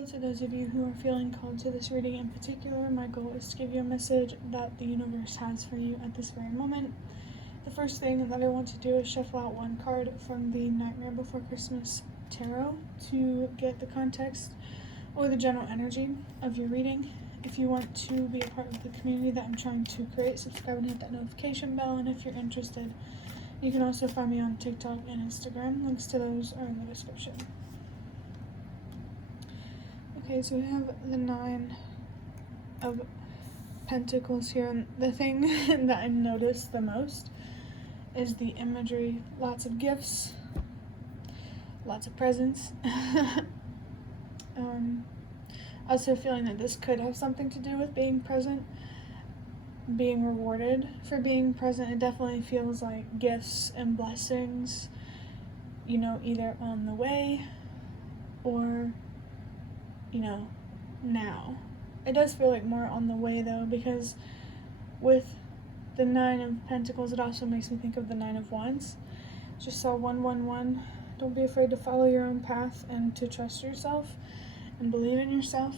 Hello to those of you who are feeling called to this reading in particular. My goal is to give you a message that the universe has for you at this very moment. The first thing that I want to do is shuffle out one card from the Nightmare Before Christmas Tarot to get the context or the general energy of your reading. If you want to be a part of the community that I'm trying to create, subscribe and hit that notification bell. And if you're interested, you can also find me on TikTok and Instagram. Links to those are in the description. Okay, so we have the Nine of Pentacles here, and the thing that I noticed the most is the imagery. Lots of gifts, lots of presents. Also feeling that this could have something to do with being present, being rewarded for being present. It definitely feels like gifts and blessings, you know, either on the way or, you know, now. It does feel like more on the way though, because with the Nine of Pentacles, it also makes me think of the Nine of Wands. Just saw 111. Don't be afraid to follow your own path and to trust yourself and believe in yourself.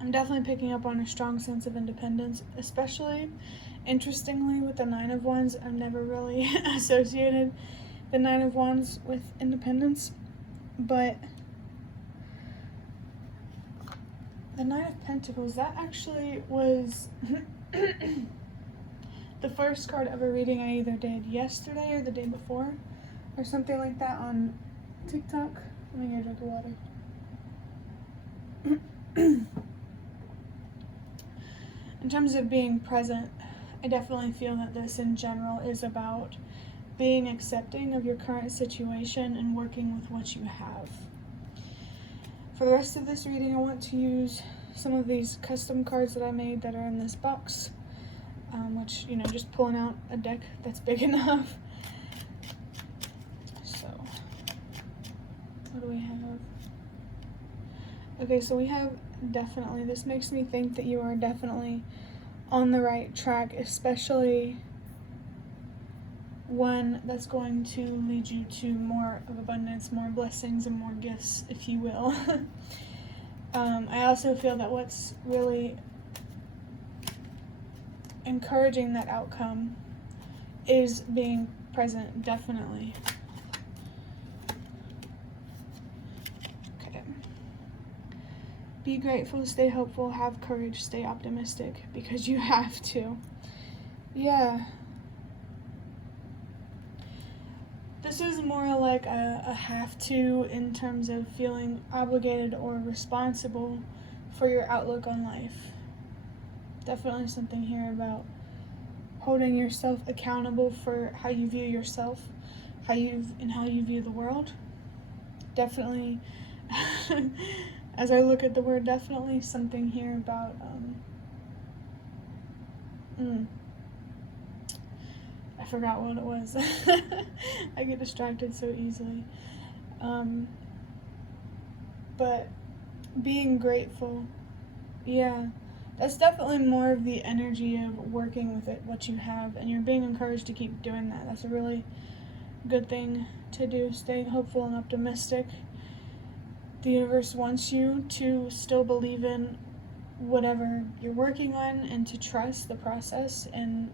I'm definitely picking up on a strong sense of independence, especially, interestingly, with the Nine of Wands. I've never really associated the Nine of Wands with independence, but the Nine of Pentacles, that actually was the first card of a reading I either did yesterday or the day before, or something like that on TikTok. Let me get a drink of water. In terms of being present, I definitely feel that this in general is about being accepting of your current situation and working with what you have. For the rest of this reading, I want to use some of these custom cards that I made that are in this box, which, you know, just pulling out a deck that's big enough. So, what do we have? Okay, so we have definitely, this makes me think that you are definitely on the right track, especially one that's going to lead you to more of abundance, more blessings, and more gifts, if you will. I also feel that what's really encouraging that outcome is being present, definitely. Okay. Be grateful, stay hopeful, have courage, stay optimistic, because you have to. Yeah. This is more like a have to in terms of feeling obligated or responsible for your outlook on life. Definitely something here about holding yourself accountable for how you view yourself, how you view the world. Definitely, as I look at the word definitely, something here about I forgot what it was. I get distracted so easily. But being grateful, yeah, that's definitely more of the energy of working with it, what you have, and you're being encouraged to keep doing that. That's a really good thing to do, staying hopeful and optimistic. The universe wants you to still believe in whatever you're working on and to trust the process and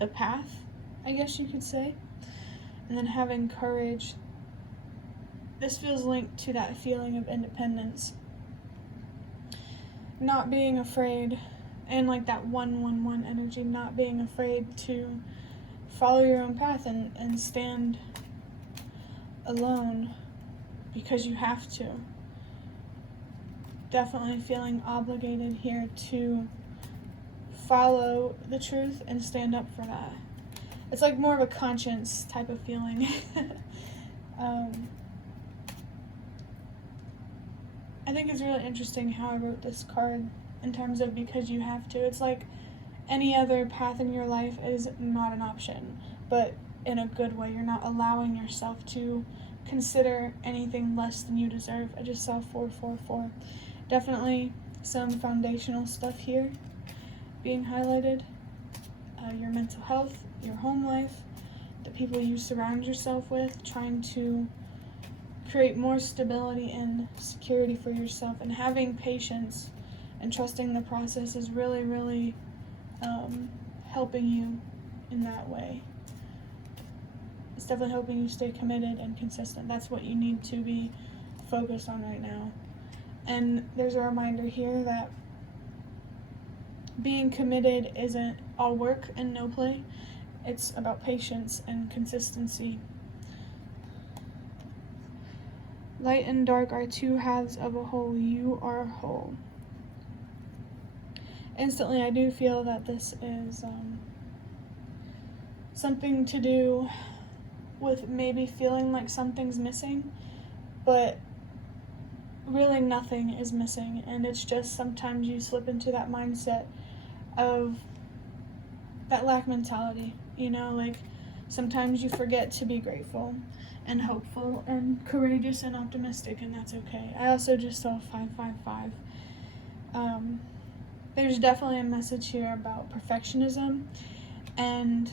the path, I guess you could say. And then having courage. This feels linked to that feeling of independence. Not being afraid, and like that 111 energy, not being afraid to follow your own path and stand alone because you have to. Definitely feeling obligated here to follow the truth and stand up for that. It's like more of a conscience type of feeling. I think it's really interesting how I wrote this card in terms of because you have to. It's like any other path in your life is not an option, but in a good way. You're not allowing yourself to consider anything less than you deserve. I just saw 444. Definitely some foundational stuff here being highlighted. Your mental health, your home life, the people you surround yourself with, trying to create more stability and security for yourself, and having patience and trusting the process is really, really helping you in that way. It's definitely helping you stay committed and consistent. That's what you need to be focused on right now. And there's a reminder here that being committed isn't all work and no play. It's about patience and consistency. Light and dark are two halves of a whole. You are whole. Instantly, I do feel that this is something to do with maybe feeling like something's missing, but really nothing is missing, and it's just sometimes you slip into that mindset of that lack mentality, like sometimes you forget to be grateful and hopeful and courageous and optimistic, and that's okay. I also just saw 555. There's definitely a message here about perfectionism and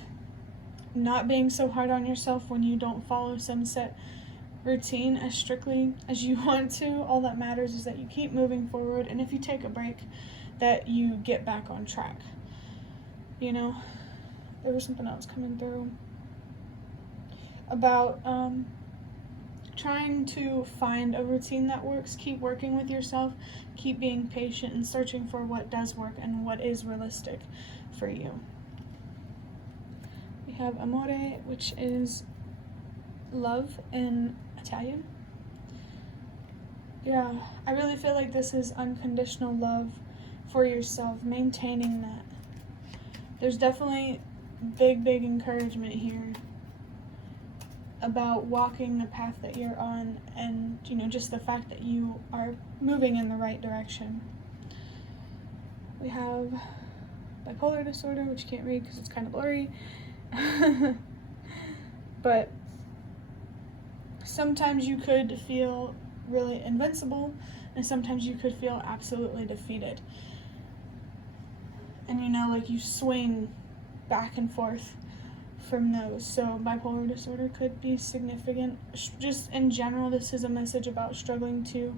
not being so hard on yourself when you don't follow some set routine as strictly as you want to. All that matters is that you keep moving forward, and if you take a break, that you get back on track. There was something else coming through about trying to find a routine that works. Keep working with yourself, keep being patient and searching for what does work and what is realistic for you. We have amore, which is love in Italian. Yeah, I really feel like this is unconditional love for yourself, maintaining that. There's definitely big encouragement here about walking the path that you're on, and just the fact that you are moving in the right direction. We have bipolar disorder, which you can't read because it's kind of blurry. But sometimes you could feel really invincible, and sometimes you could feel absolutely defeated. And like you swing back and forth from those. So bipolar disorder could be significant. Just in general, this is a message about struggling to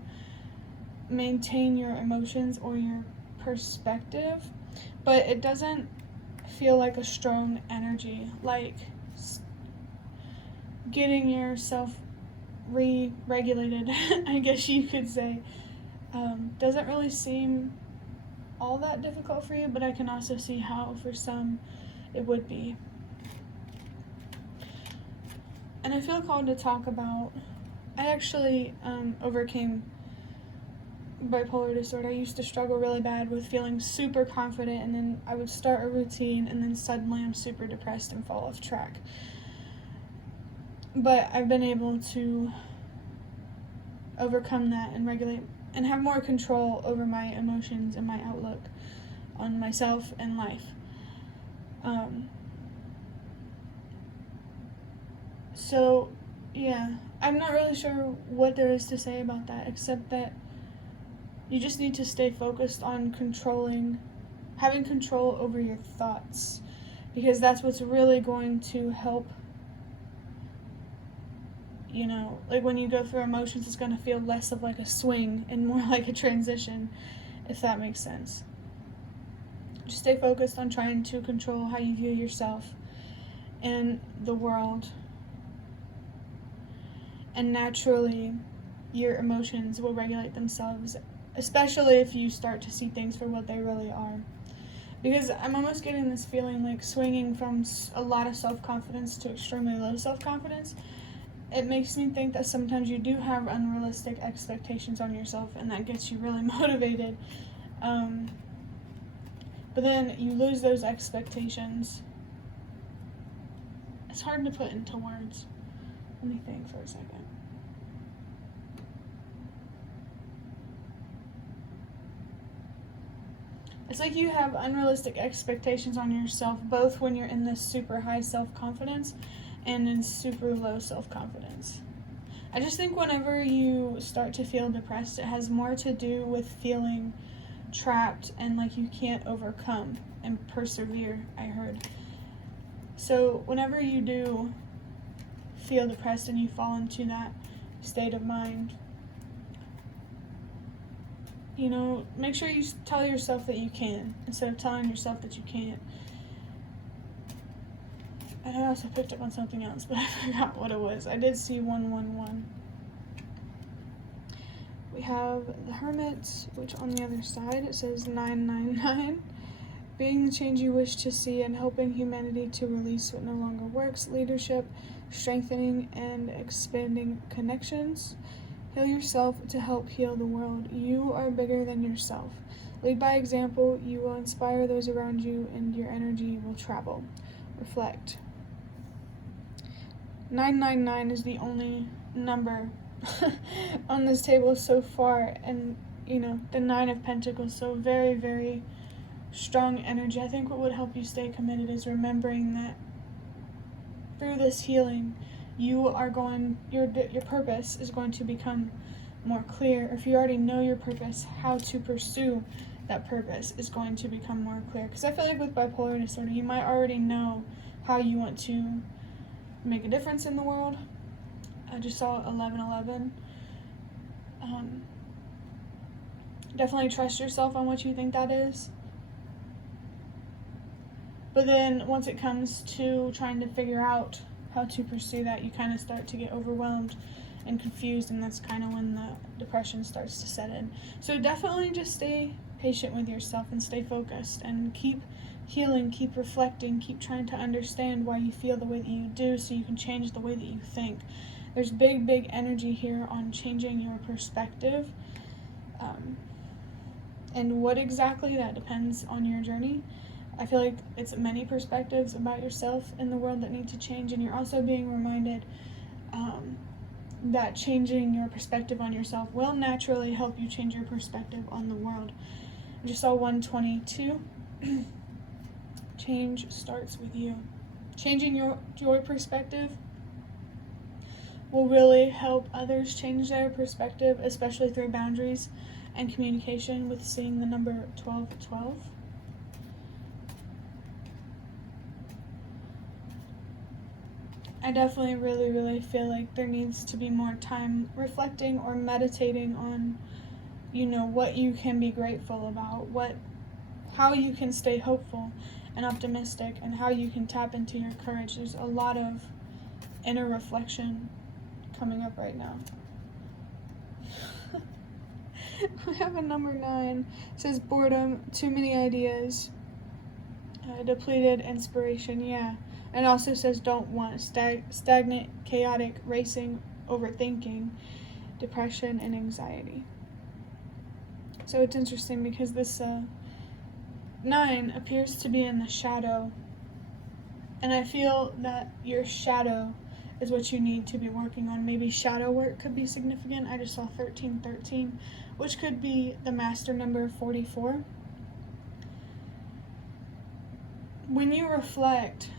maintain your emotions or your perspective, but it doesn't feel like a strong energy, like getting yourself re-regulated, I guess you could say. Doesn't really seem all that difficult for you, but I can also see how for some it would be. And I feel called to talk about, I actually overcame bipolar disorder. I used to struggle really bad with feeling super confident, and then I would start a routine, and then suddenly I'm super depressed and fall off track. But I've been able to overcome that and regulate and have more control over my emotions and my outlook on myself and life. So, yeah, I'm not really sure what there is to say about that, except that you just need to stay focused on having control over your thoughts, because that's what's really going to help. Like when you go through emotions, it's going to feel less of like a swing and more like a transition, if that makes sense. Just stay focused on trying to control how you view yourself and the world. And naturally, your emotions will regulate themselves, especially if you start to see things for what they really are. Because I'm almost getting this feeling like swinging from a lot of self-confidence to extremely low self-confidence. It makes me think that sometimes you do have unrealistic expectations on yourself, and that gets you really motivated. But then you lose those expectations. It's hard to put into words. Let me think for a second. It's like you have unrealistic expectations on yourself, both when you're in this super high self-confidence and in super low self-confidence. I just think whenever you start to feel depressed, it has more to do with feeling trapped and like you can't overcome and persevere, I heard. So whenever you do feel depressed and you fall into that state of mind. Make sure you tell yourself that you can instead of telling yourself that you can't. And I also picked up on something else, but I forgot what it was. I did see 111. We have the Hermit, which on the other side it says 999. Being the change you wish to see and helping humanity to release what no longer works. Leadership, strengthening and expanding connections. Heal yourself to help heal the world. You are bigger than yourself. Lead by example. You will inspire those around you and your energy will travel. Reflect. 999 is the only number on this table so far, and the 9 of Pentacles, so very, very strong energy. I think what would help you stay committed is remembering that through this healing your purpose is going to become more clear. If you already know your purpose, how to pursue that purpose is going to become more clear. Because I feel like with bipolar disorder, you might already know how you want to make a difference in the world. I just saw 1111. Definitely trust yourself on what you think that is. But then once it comes to trying to figure out how to pursue that, you kind of start to get overwhelmed and confused, and that's kind of when the depression starts to set in. So definitely just stay patient with yourself and stay focused and keep healing, keep reflecting, keep trying to understand why you feel the way that you do so you can change the way that you think. There's big energy here on changing your perspective. And what exactly, that depends on your journey. I feel like it's many perspectives about yourself in the world that need to change, and you're also being reminded that changing your perspective on yourself will naturally help you change your perspective on the world. I just saw 122. Change starts with you. Changing your perspective will really help others change their perspective, especially through boundaries and communication, with seeing the number 1212. I definitely really feel like there needs to be more time reflecting or meditating on, what you can be grateful about, how you can stay hopeful and optimistic, and how you can tap into your courage. There's a lot of inner reflection coming up right now. We have a number 9. It says boredom, too many ideas, depleted inspiration, yeah. And it also says don't want, stagnant, chaotic, racing, overthinking, depression, and anxiety. So it's interesting because this 9 appears to be in the shadow, and I feel that your shadow is what you need to be working on. Maybe shadow work could be significant. I just saw 1313, which could be the master number 44. When you reflect,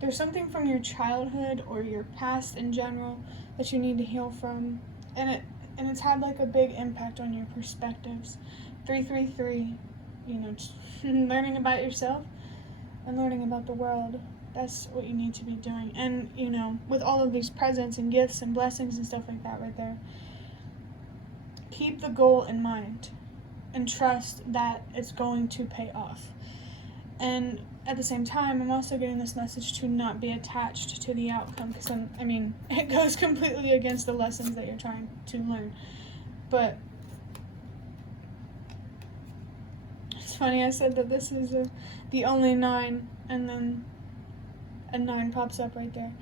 there's something from your childhood or your past in general that you need to heal from, and it's had like a big impact on your perspectives. 333, learning about yourself and learning about the world. That's what you need to be doing. And, with all of these presents and gifts and blessings and stuff like that right there, keep the goal in mind and trust that it's going to pay off. And at the same time, I'm also getting this message to not be attached to the outcome, because it goes completely against the lessons that you're trying to learn. But it's funny, I said that this is the only 9, and then a 9 pops up right there.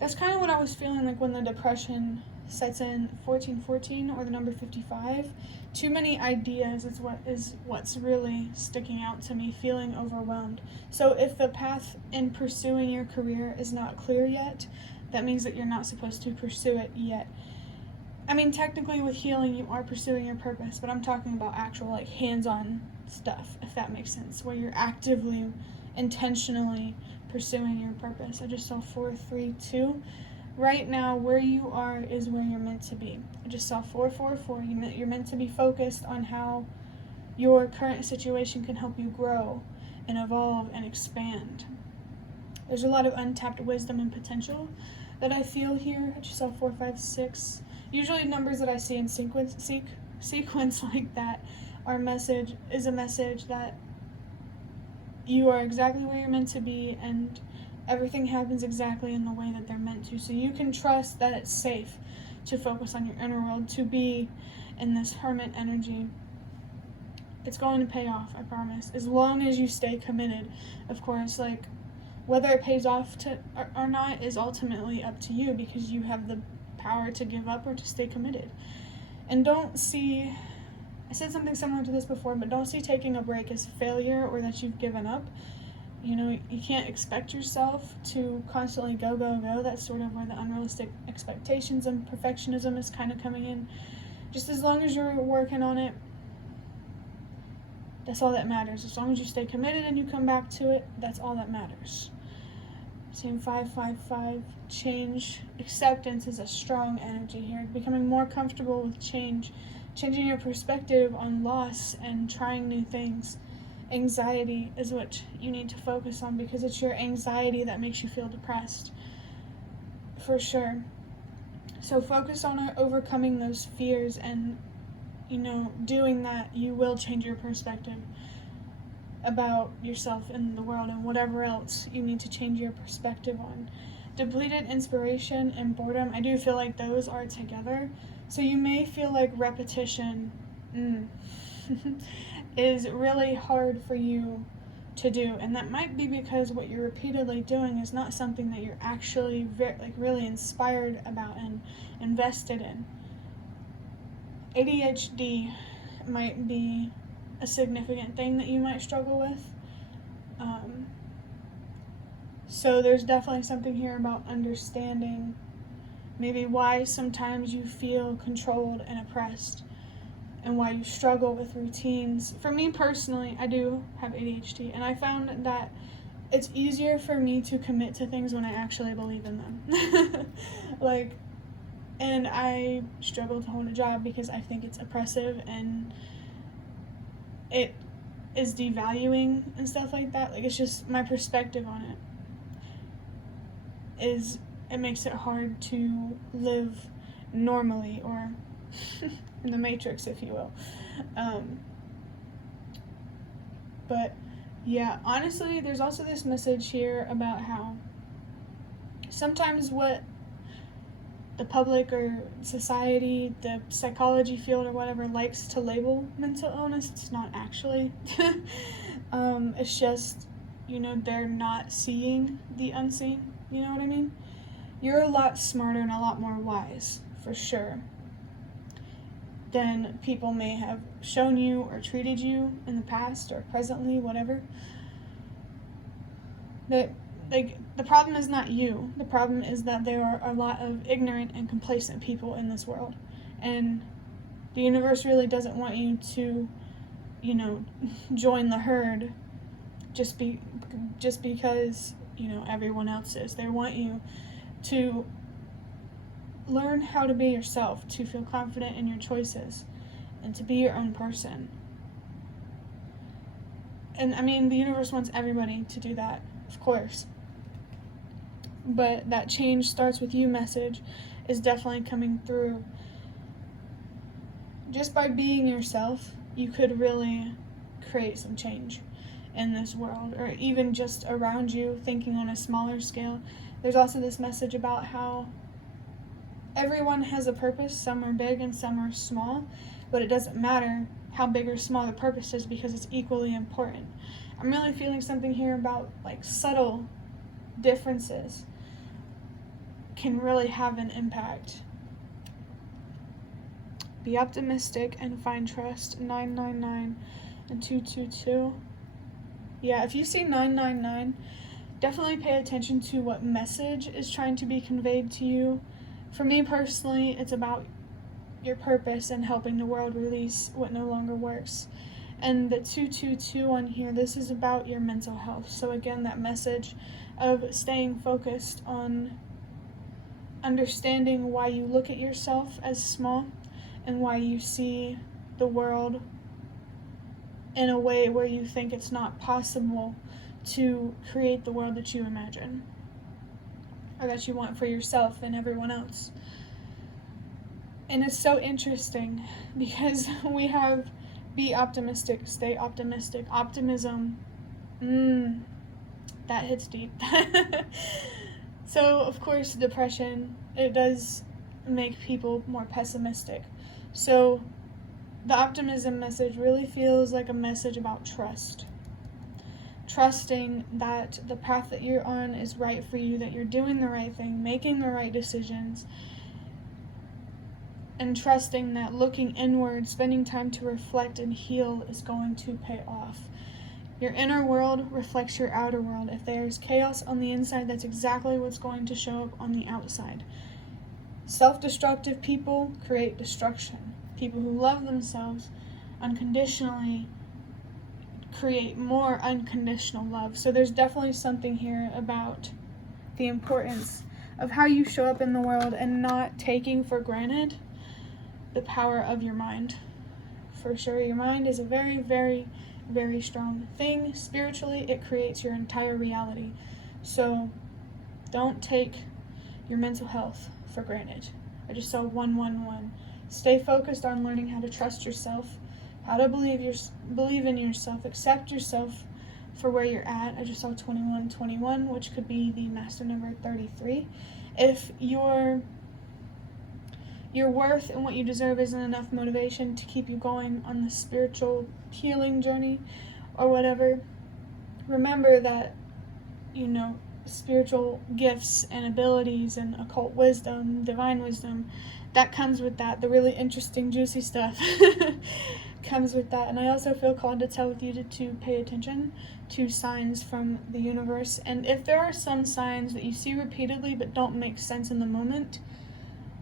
That's kind of what I was feeling like when the depression sets in. 1414, or the number 55. Too many ideas is what's really sticking out to me, feeling overwhelmed. So if the path in pursuing your career is not clear yet, that means that you're not supposed to pursue it yet. Technically with healing you are pursuing your purpose, but I'm talking about actual hands-on stuff, if that makes sense, where you're actively, intentionally pursuing your purpose. I just saw 432. Right now, where you are is where you're meant to be. I just saw 444. You're meant to be focused on how your current situation can help you grow and evolve and expand. There's a lot of untapped wisdom and potential that I feel here. I just saw 4, 5, 6. Usually numbers that I see in sequence like that are a message that you are exactly where you're meant to be, and everything happens exactly in the way that they're meant to. So you can trust that it's safe to focus on your inner world, to be in this hermit energy. It's going to pay off, I promise, as long as you stay committed. Of course, like, whether it pays off or not is ultimately up to you, because you have the power to give up or to stay committed. And don't see, I said something similar to this before, but don't see taking a break as failure or that you've given up. You know, you can't expect yourself to constantly go, go, go. That's sort of where the unrealistic expectations and perfectionism is kind of coming in. Just as long as you're working on it, that's all that matters. As long as you stay committed and you come back to it, that's all that matters. Same 5, 5, 5. Change. Acceptance is a strong energy here. Becoming more comfortable with change. Changing your perspective on loss and trying new things. Anxiety is what you need to focus on, because it's your anxiety that makes you feel depressed. For sure. So focus on overcoming those fears, and, you know, doing that, you will change your perspective about yourself and the world and whatever else you need to change your perspective on. Depleted inspiration and boredom, I do feel like those are together. So you may feel like repetition is really hard for you to do, and that might be because what you're repeatedly doing is not something that you're actually really inspired about and invested in. ADHD might be a significant thing that you might struggle with. So there's definitely something here about understanding maybe why sometimes you feel controlled and oppressed, and why you struggle with routines. For me personally, I do have ADHD, and I found that it's easier for me to commit to things when I actually believe in them. And I struggle to hold a job because I think it's oppressive and it is devaluing and stuff like that. Like, it's just my perspective on it makes it hard to live normally, or in the Matrix, if you will. But yeah, honestly, there's also this message here about how sometimes what the public or society, the psychology field or whatever, likes to label mental illness, it's not actually. It's just, you know, they're not seeing the unseen, you know what I mean? You're a lot smarter and a lot more wise, for sure, than people may have shown you or treated you in the past or presently, whatever. The problem is not you. The problem is that there are a lot of ignorant and complacent people in this world. And the universe really doesn't want you to, you know, join the herd just because, you know, everyone else is. They want you to learn how to be yourself, to feel confident in your choices, and to be your own person. And I mean, the universe wants everybody to do that, of course. But that change starts with you message is definitely coming through. Just by being yourself, you could really create some change in this world, or even just around you, thinking on a smaller scale. There's also this message about how everyone has a purpose. Some are big and some are small, but it doesn't matter how big or small the purpose is, because it's equally important. I'm really feeling something here about, like, subtle differences can really have an impact. Be optimistic and find trust. 999 and 222. Yeah, if you see 999, definitely pay attention to what message is trying to be conveyed to you. For me personally, it's about your purpose and helping the world release what no longer works. And the 222 on here, this is about your mental health. So again, that message of staying focused on understanding why you look at yourself as small and why you see the world in a way where you think it's not possible to create the world that you imagine. or that you want for yourself and everyone else. And it's so interesting because we have be optimistic, stay optimistic, optimism. That hits deep. So, of course, depression, it does make people more pessimistic. So, the optimism message really feels like a message about trust. Trusting that the path that you're on is right for you, that you're doing the right thing, making the right decisions, and trusting that looking inward, spending time to reflect and heal is going to pay off. Your inner world reflects your outer world. If there's chaos on the inside, that's exactly what's going to show up on the outside. Self-destructive people create destruction. People who love themselves unconditionally create more unconditional love. So there's definitely something here about the importance of how you show up in the world and not taking for granted the power of your mind. For sure, your mind is a very, very, very strong thing. Spiritually, it creates your entire reality. So don't take your mental health for granted. I just saw 111. Stay focused on learning how to trust yourself, how to believe in yourself, accept yourself for where you're at. I just saw 2121, which could be the master number 33. If your worth and what you deserve isn't enough motivation to keep you going on the spiritual healing journey or whatever, remember that, spiritual gifts and abilities and occult wisdom, divine wisdom, that comes with that. The really interesting, juicy stuff comes with that. And I also feel called to tell you to pay attention to signs from the universe. And if there are some signs that you see repeatedly but don't make sense in the moment,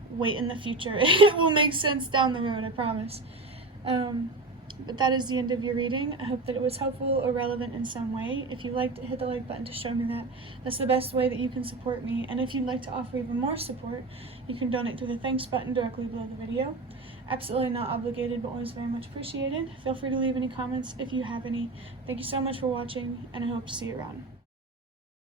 wait in the future. It will make sense down the road, I promise. But that is the end of your reading. I hope that it was helpful or relevant in some way. If you liked it, hit the like button to show me that. That's the best way that you can support me. And if you'd like to offer even more support, you can donate through the thanks button directly below the video. Absolutely not obligated, but always very much appreciated. Feel free to leave any comments if you have any. Thank you so much for watching, and I hope to see you around.